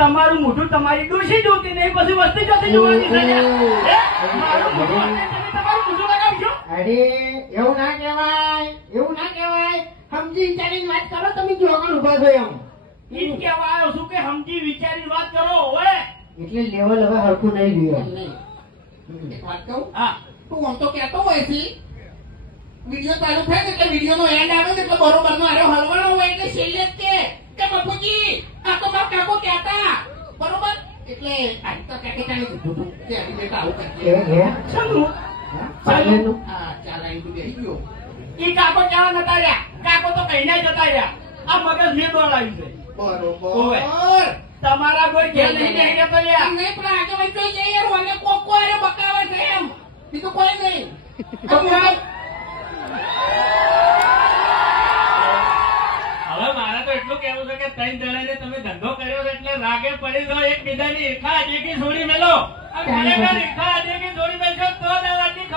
તમારું મોઢું તમારી ડોશી જોતી નહીં, પછી વસ્તી જોતી જોવાની છે લ્યા. મારું મોઢું હશે, તમે તમારું મોઢું લગાવજો. અરે એવું ના કહેવાય, એવું ના કહેવાય. સમજી વિચારીને વાત કરો. તમે જો આગળ ઉભા છો એમ ઈ જ કહેવા આવ્યો છું કે સમજી વિચારીને વાત કરો. ઓય એટલે લેવલ હવે હરખું નહીં રહ્યું. એક વાત કહું, હા, તું આમ તો કહેતો હોય છે વિડીયો ચાલુ થાય ને એટલે વિડીયો નો એન્ડ આવે ને એટલે બરોબર નો આરો હલવાનો હોય એટલે છેલ્લે જ કે બાપુજી આ તો મારા કાકો કહેતા બરોબર એટલે આ તો કાકે ચાલી દીધું તું કે આવી બેટા આવું કરજે. શેનું? પાલેનું હા ચાલ આવી તું બેસી ગયો. ઈ કાકો ક્યાં નતા રહ્યા? કાકો તો કઈ ના જતા રહ્યા. આ મગજ મેં દોડાવી છે. ઓવે. બરોબર તમારા કોઈ ઘેર નહીં બેહી રહેતો લ્યા. નહીં પણ આજે ભાઈ જોઈ જઈએ અને કોકો આરે બકાવે છે એમ બીજું કોઈ નહીં. હવે મારે તો એટલું કેવું છે કે ત્રણ જણાને તમે ધંધો કર્યો છે એટલે રાગે પડી ગયો, એક બીજાની ઈર્ખા અડેકી છોડી મેલો. અને ખરેખર ઈર્ખા અડેકી છોડી મેલશો તો જ આ વાતની